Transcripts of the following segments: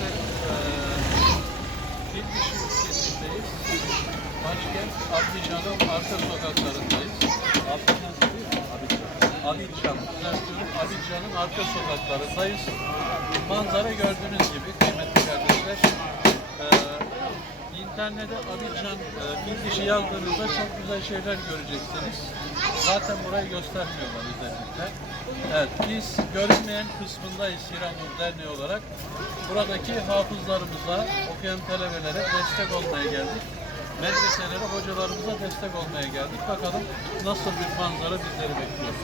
kardeşlerim, eee Bilmişi ülkesindeyiz. Başkent Abidjan'ın arka sokaklarındayız. Abidjan değil mi? Abidjan. Düzeltiyorum. Abidjan'ın arka sokaklarındayız. Manzara gördüğünüz gibi kıymetli kardeşler. Eee İnternete Abidjan e, bir kişi yazdığınızda çok güzel şeyler göreceksiniz. Zaten burayı göstermiyorlar özellikle. Evet, biz görünmeyen kısmındayız Hiranur Derneği olarak. Buradaki hafızlarımıza, okuyan talebelere destek olmaya geldik. Medreselere, hocalarımıza destek olmaya geldik. Bakalım nasıl bir manzara bizleri bekliyor.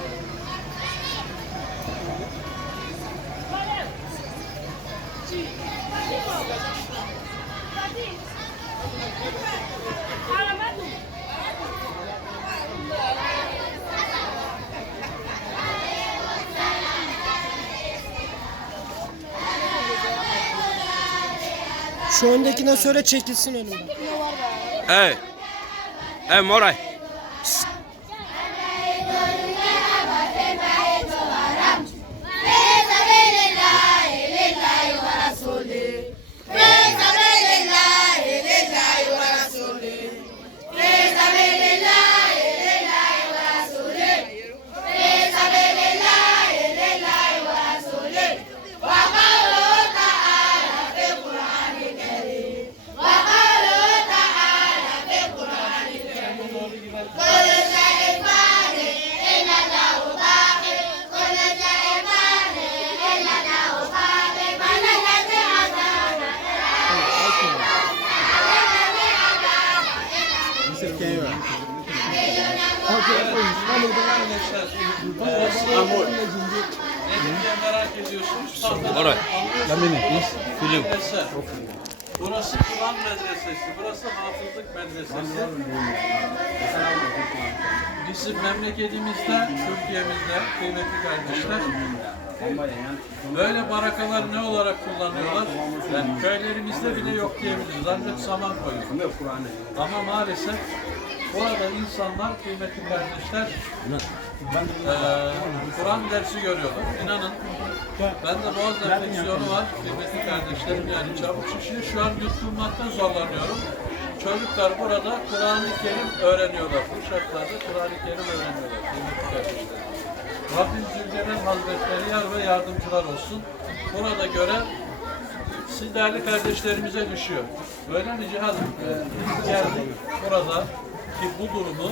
Şu öndekine söyle çekilsin önümden. Hey. Hey Moray. Nedir diye merak ediyorsunuz. Moray. Film. Burası Kur'an medresesi, burası hafızlık medresesi. Bizim memleketimizde, Türkiye'mizde kıymetli kardeşler, böyle barakalar ne olarak kullanıyorlar? Yani köylerimizde bile yok diyebiliriz. Ancak saman koyuyor. Ama maalesef burada insanlar kıymetli kardeşler eee, Kur'an dersi görüyorlar. İnanın bende boğaz enfeksiyonu var kıymetli kardeşlerim yani çabuk şişiyor. Şu an yutkunmakta zorlanıyorum. Çocuklar burada Kur'an-ı Kerim öğreniyorlar. Bu şartlarda Kur'an-ı Kerim öğreniyorlar kıymetli kardeşlerim. Rabbim Zülcelal Hazretleri yar ve yardımcılar olsun. Burada görev siz değerli kardeşlerimize düşüyor. Böyle mi Cihazım? Biz geldik burada ki bu durumu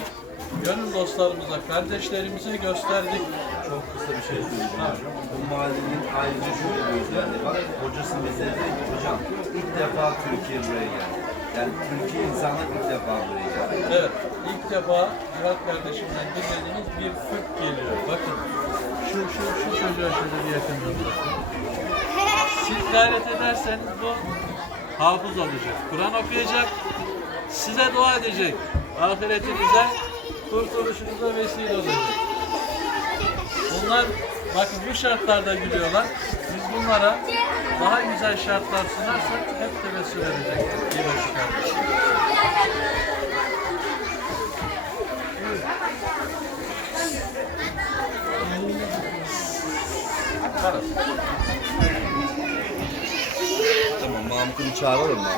gönül dostlarımıza, kardeşlerimize gösterdik. Çok kısa bir şey söyleyeceğim. Bu mahallenin ayrıca şöyle bir özelliği var. Hocası mesela dedi ki hocam ilk defa Türkiye buraya geldi. Yani Türkiye insanlar ilk defa buraya geldi. Evet, ilk defa Cihat kardeşimden dinlediğiniz bir fıkh geliyor. Bakın, şu, şu, şu çocuğa şöyle bir bakın. Siz gayret ederseniz bu hafız olacak. Kur'an okuyacak, size dua edecek. Ahiretinize, kurtuluşunuza vesile olacak. Bunlar bakın bu şartlarda gülüyorlar. Biz bunlara daha güzel şartlar sunarsak hep tebessüm edecek. Kardeşim. Parası. Tamam Mahmut'unu çağıralım mı?